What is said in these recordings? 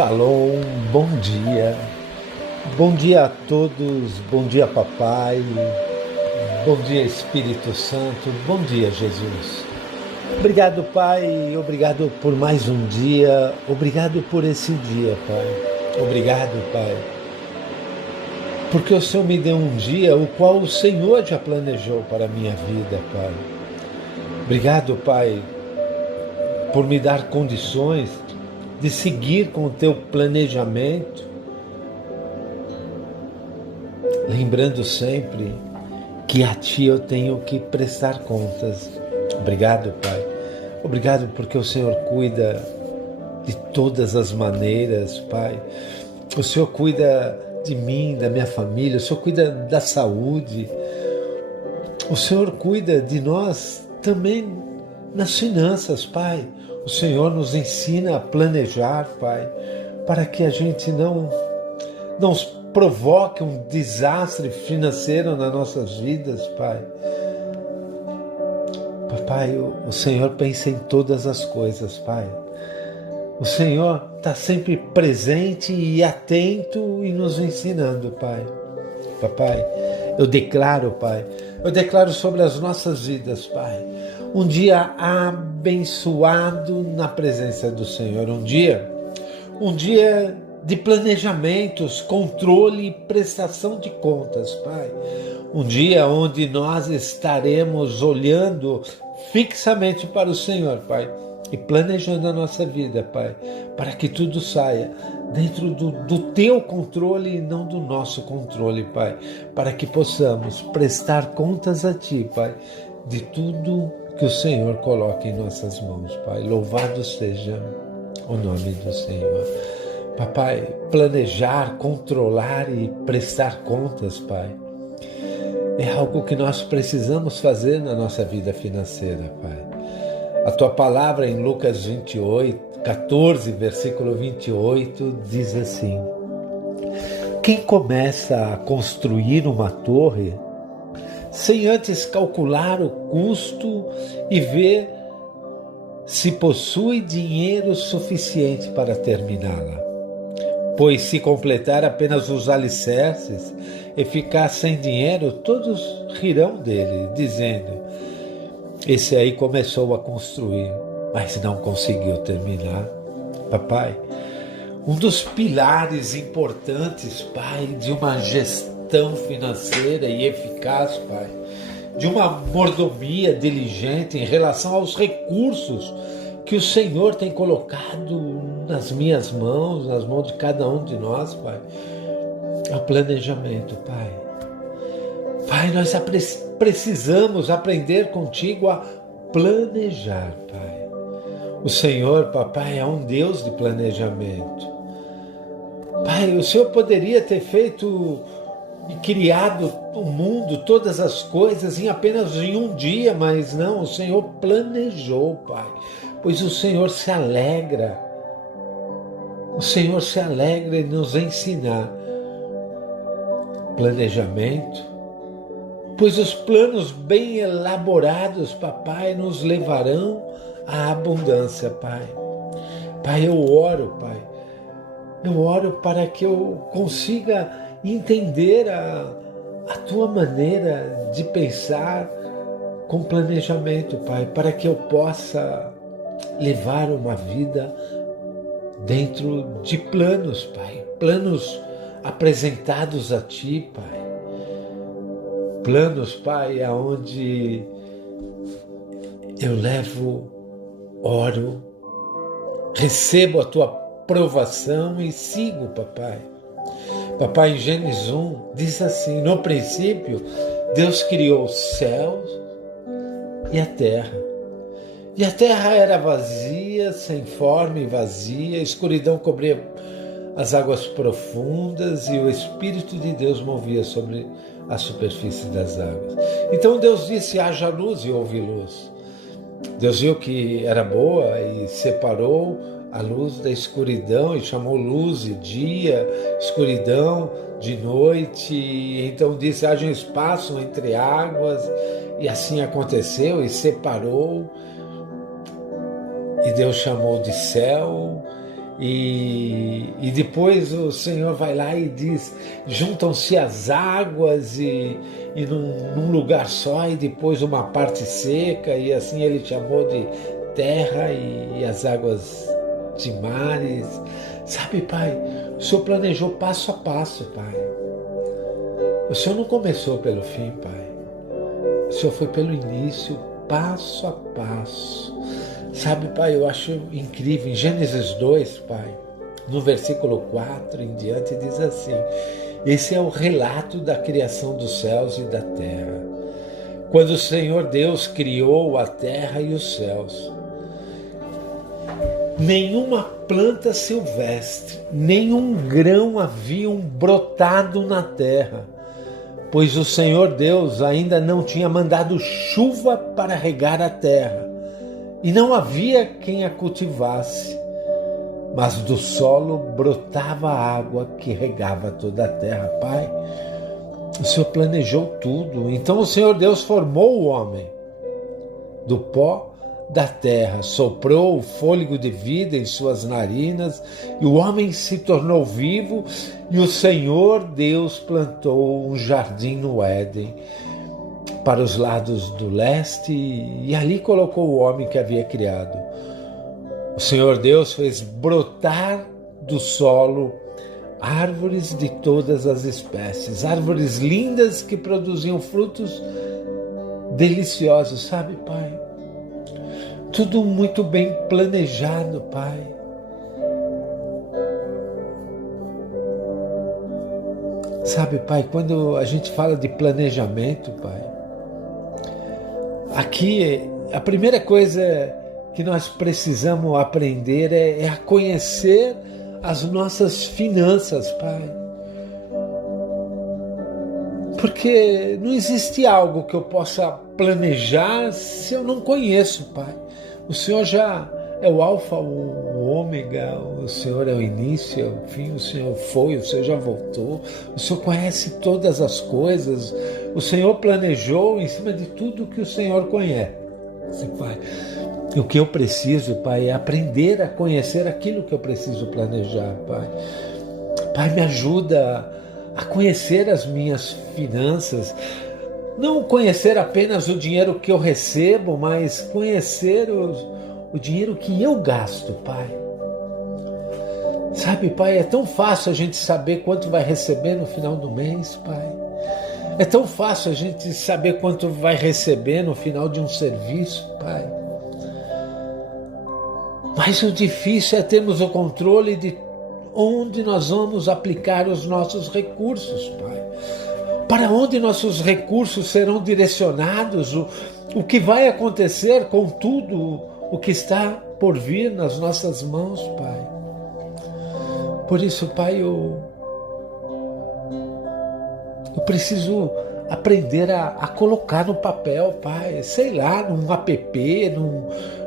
Shalom, bom dia. Bom dia a todos, bom dia papai, bom dia Espírito Santo, bom dia Jesus. Obrigado Pai, obrigado por mais um dia, obrigado por esse dia Pai. Obrigado Pai, porque o Senhor me deu um dia o qual o Senhor já planejou para a minha vida Pai. Obrigado Pai, por me dar condições de seguir com o teu planejamento, lembrando sempre que a ti eu tenho que prestar contas. Obrigado, Pai. Obrigado porque o Senhor cuida de todas as maneiras, Pai. O Senhor cuida de mim, da minha família, o Senhor cuida da saúde. O Senhor cuida de nós também nas finanças, Pai. O Senhor nos ensina a planejar, Pai, para que a gente não provoque um desastre financeiro nas nossas vidas, Pai. Papai, o Senhor pensa em todas as coisas, Pai. O Senhor está sempre presente e atento e nos ensinando, Pai. Papai, eu declaro, Pai, sobre as nossas vidas, Pai, um dia abençoado na presença do Senhor, um dia de planejamentos, controle e prestação de contas, Pai. Um dia onde nós estaremos olhando fixamente para o Senhor, Pai, e planejando a nossa vida, Pai, para que tudo saia dentro do teu controle e não do nosso controle, Pai, para que possamos prestar contas a Ti, Pai, de tudo que o Senhor coloca em nossas mãos, Pai. Louvado seja o nome do Senhor. Papai, planejar, controlar e prestar contas, Pai, é algo que nós precisamos fazer na nossa vida financeira, Pai. A Tua palavra em Lucas 14, versículo 28, diz assim: quem começa a construir uma torre sem antes calcular o custo e ver se possui dinheiro suficiente para terminá-la. Pois se completar apenas os alicerces e ficar sem dinheiro, todos rirão dele, dizendo: esse aí começou a construir, mas não conseguiu terminar. Papai, um dos pilares importantes, Pai, de uma gestão financeira e eficaz, Pai, de uma mordomia diligente em relação aos recursos que o Senhor tem colocado nas minhas mãos, nas mãos de cada um de nós, Pai, é o planejamento, Pai. Pai, nós precisamos aprender contigo a planejar, Pai. O Senhor, Papai, é um Deus de planejamento. Pai, o Senhor poderia ter feito e criado o mundo, todas as coisas, em apenas um dia, mas não, o Senhor planejou, Pai, pois o Senhor se alegra em nos ensinar planejamento, pois os planos bem elaborados, Papai, nos levarão à abundância, Pai. Pai, eu oro para que eu consiga entender a Tua maneira de pensar com planejamento, Pai, para que eu possa levar uma vida dentro de planos, Pai, planos apresentados a Ti, Pai, planos, Pai, aonde eu levo, oro, recebo a Tua aprovação e sigo, Papai. Papai, em Gênesis 1, diz assim: no princípio, Deus criou os céus e a terra. E a terra era vazia, sem forma e vazia, a escuridão cobria as águas profundas e o Espírito de Deus movia sobre a superfície das águas. Então Deus disse: haja luz, e houve luz. Deus viu que era boa e separou a luz da escuridão e chamou luz de dia, escuridão de noite. E então disse: haja um espaço entre águas, e assim aconteceu, e separou. E Deus chamou de céu e depois o Senhor vai lá e diz, juntam-se as águas e num lugar só, e depois uma parte seca, e assim ele chamou de terra e as águas de mares. Sabe, Pai, o Senhor planejou passo a passo, Pai. O Senhor não começou pelo fim, Pai. O Senhor foi pelo início, passo a passo. Sabe, Pai, eu acho incrível. Em Gênesis 2, Pai, no versículo 4 em diante, diz assim: esse é o relato da criação dos céus e da terra. Quando o Senhor Deus criou a terra e os céus, nenhuma planta silvestre, nenhum grão haviam brotado na terra, pois o Senhor Deus ainda não tinha mandado chuva para regar a terra, e não havia quem a cultivasse, mas do solo brotava água que regava toda a terra. Pai, o Senhor planejou tudo. Então o Senhor Deus formou o homem do pó da terra, soprou o fôlego de vida em suas narinas, e o homem se tornou vivo, e o Senhor Deus plantou um jardim no Éden, para os lados do leste, e ali colocou o homem que havia criado. O Senhor Deus fez brotar do solo árvores de todas as espécies, árvores lindas que produziam frutos deliciosos, sabe, Pai? Tudo muito bem planejado, Pai. Sabe, Pai, quando a gente fala de planejamento, Pai, aqui a primeira coisa que nós precisamos aprender é a conhecer as nossas finanças, Pai. Porque não existe algo que eu possa planejar se eu não conheço, Pai. O Senhor já é o alfa, o ômega, o Senhor é o início, é o fim, o Senhor foi, o Senhor já voltou, o Senhor conhece todas as coisas, o Senhor planejou em cima de tudo que o Senhor conhece, Pai. E o que eu preciso, Pai, é aprender a conhecer aquilo que eu preciso planejar, Pai. Pai, me ajuda a conhecer as minhas finanças, não conhecer apenas o dinheiro que eu recebo, mas conhecer o dinheiro que eu gasto, Pai. Sabe, Pai, é tão fácil a gente saber quanto vai receber no final do mês, Pai. É tão fácil a gente saber quanto vai receber no final de um serviço, Pai. Mas o difícil é termos o controle de onde nós vamos aplicar os nossos recursos, Pai. Para onde nossos recursos serão direcionados, o que vai acontecer com tudo o que está por vir nas nossas mãos, Pai. Por isso, Pai, eu preciso aprender a colocar no papel, Pai, sei lá, num app,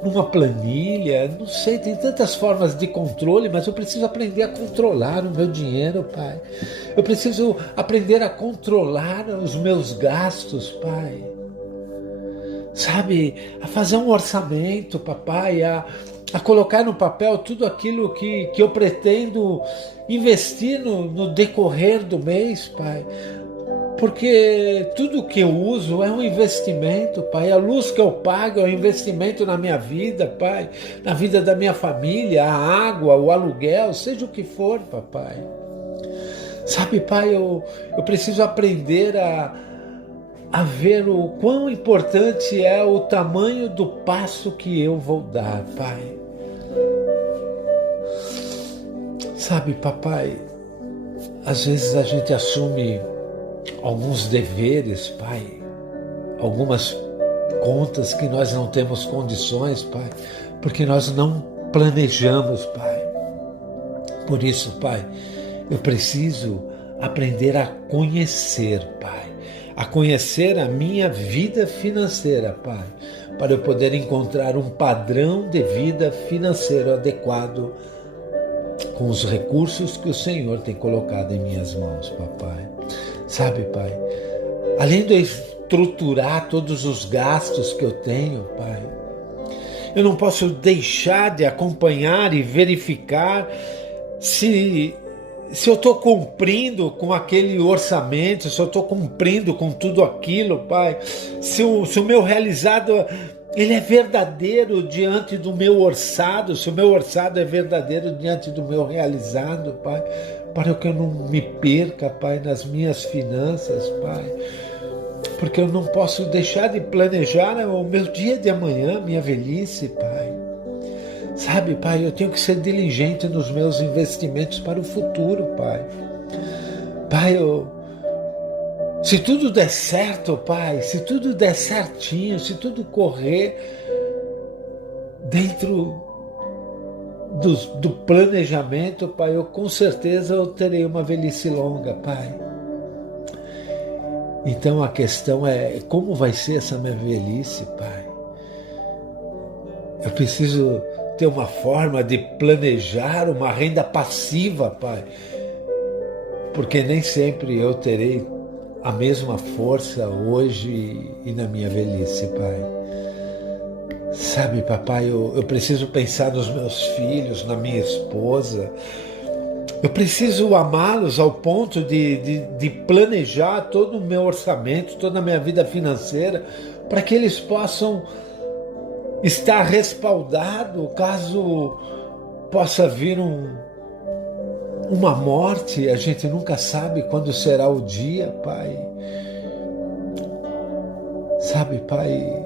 numa planilha, não sei, tem tantas formas de controle, mas eu preciso aprender a controlar o meu dinheiro, Pai. Eu preciso aprender a controlar os meus gastos, Pai. Sabe, a fazer um orçamento, Papai, a colocar no papel tudo aquilo que eu pretendo investir no decorrer do mês, Pai. Porque tudo que eu uso é um investimento, Pai. A luz que eu pago é um investimento na minha vida, Pai. Na vida da minha família, a água, o aluguel, seja o que for, Papai. Sabe, Pai, eu preciso aprender a ver o quão importante é o tamanho do passo que eu vou dar, Pai. Sabe, Papai, às vezes a gente assume alguns deveres, Pai, algumas contas que nós não temos condições, Pai, porque nós não planejamos, Pai. Por isso, Pai, eu preciso aprender a conhecer, Pai, a conhecer a minha vida financeira, Pai, para eu poder encontrar um padrão de vida financeiro adequado com os recursos que o Senhor tem colocado em minhas mãos, Papai. Sabe, Pai, além de eu estruturar todos os gastos que eu tenho, Pai, Eu não posso deixar de acompanhar e verificar se eu estou cumprindo com aquele orçamento, se eu estou cumprindo com tudo aquilo, Pai. Se o meu realizado, ele é verdadeiro diante do meu orçado, se o meu orçado é verdadeiro diante do meu realizado, Pai. Para que eu não me perca, Pai, nas minhas finanças, Pai. Porque eu não posso deixar de planejar o meu dia de amanhã, minha velhice, Pai. Sabe, Pai, eu tenho que ser diligente nos meus investimentos para o futuro, Pai. Pai, se tudo der certo, Pai, se tudo der certinho, se tudo correr dentro do planejamento, Pai, com certeza eu terei uma velhice longa, Pai. Então a questão é, como vai ser essa minha velhice, Pai? Eu preciso ter uma forma de planejar uma renda passiva, Pai, porque nem sempre eu terei a mesma força hoje e na minha velhice, Pai. Sabe, papai, eu preciso pensar nos meus filhos, na minha esposa. Eu preciso amá-los ao ponto de planejar todo o meu orçamento, toda a minha vida financeira, para que eles possam estar respaldados caso possa vir uma morte. A gente nunca sabe quando será o dia, Pai. Sabe, Pai,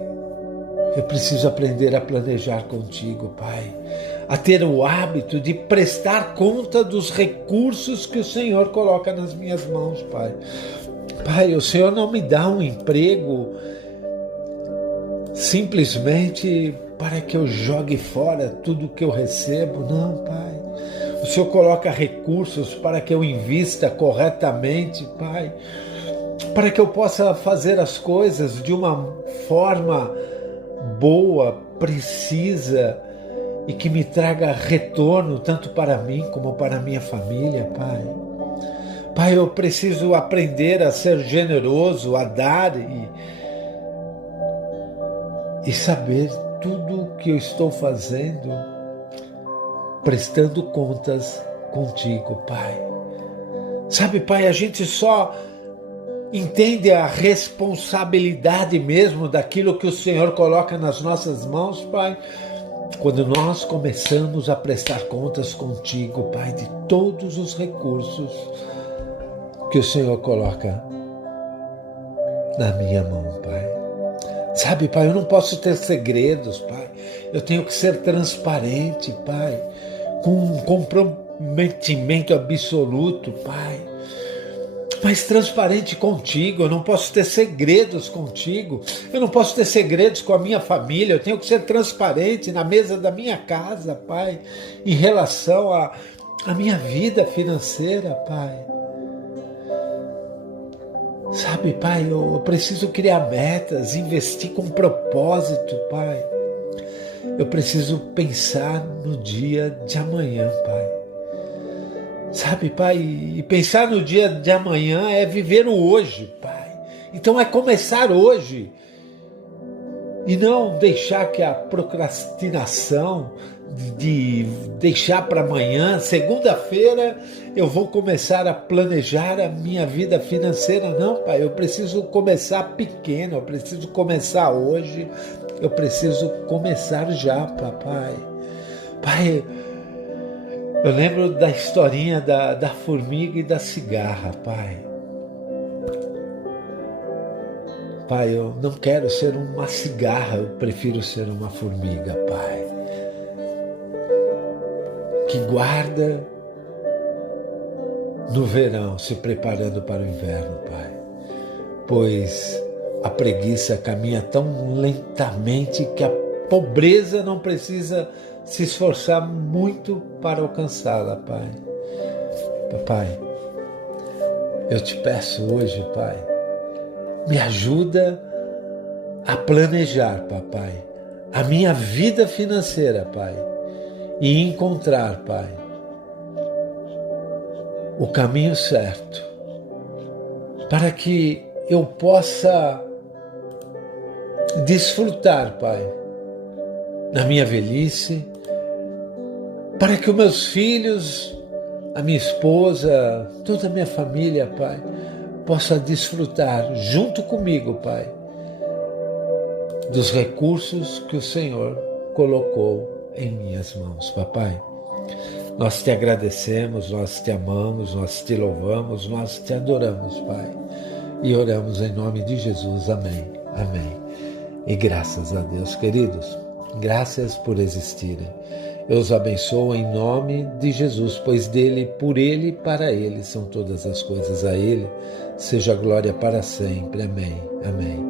eu preciso aprender a planejar contigo, Pai, a ter o hábito de prestar conta dos recursos que o Senhor coloca nas minhas mãos, Pai. Pai, o Senhor não me dá um emprego simplesmente para que eu jogue fora tudo que eu recebo, não, Pai. O Senhor coloca recursos para que eu invista corretamente, Pai, para que eu possa fazer as coisas de uma forma boa, precisa e que me traga retorno tanto para mim como para a minha família, Pai. Pai, eu preciso aprender a ser generoso, a dar e saber tudo o que eu estou fazendo, prestando contas contigo, Pai. Sabe, Pai, a gente só entende a responsabilidade mesmo daquilo que o Senhor coloca nas nossas mãos, Pai, quando nós começamos a prestar contas contigo, Pai, de todos os recursos que o Senhor coloca na minha mão, Pai. Sabe, Pai, eu não posso ter segredos, Pai. Eu tenho que ser transparente, Pai, com um comprometimento absoluto, Pai. Mas transparente contigo, eu não posso ter segredos contigo, eu não posso ter segredos com a minha família, eu tenho que ser transparente na mesa da minha casa, Pai, em relação à minha vida financeira, Pai. Sabe, Pai, eu preciso criar metas, investir com propósito, Pai. Eu preciso pensar no dia de amanhã, Pai. Sabe, Pai, e pensar no dia de amanhã é viver o hoje, Pai. Então é começar hoje e não deixar que a procrastinação de deixar para amanhã, segunda-feira, eu vou começar a planejar a minha vida financeira. Não, Pai, eu preciso começar pequeno, eu preciso começar hoje, eu preciso começar já, papai. Pai, eu lembro da historinha da formiga e da cigarra, Pai. Pai, eu não quero ser uma cigarra, eu prefiro ser uma formiga, Pai, que guarda no verão, se preparando para o inverno, Pai. Pois a preguiça caminha tão lentamente que a pobreza não precisa se esforçar muito para alcançá-la, Pai. Papai, eu te peço hoje, Pai, me ajuda a planejar, papai, a minha vida financeira, Pai, e encontrar, Pai, o caminho certo para que eu possa desfrutar, Pai, na minha velhice, para que os meus filhos, a minha esposa, toda a minha família, Pai, possa desfrutar junto comigo, Pai, dos recursos que o Senhor colocou em minhas mãos, Papai. Nós te agradecemos, nós te amamos, nós te louvamos, nós te adoramos, Pai. E oramos em nome de Jesus. Amém. Amém. E graças a Deus, queridos, graças por existirem. Eu os abençoo em nome de Jesus, pois dele, por ele e para ele são todas as coisas. A ele seja a glória para sempre. Amém. Amém.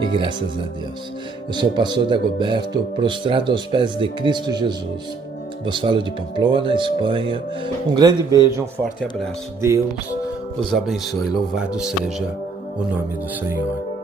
E graças a Deus. Eu sou o pastor Dagoberto, prostrado aos pés de Cristo Jesus. Vos falo de Pamplona, Espanha. Um grande beijo, um forte abraço. Deus os abençoe. Louvado seja o nome do Senhor.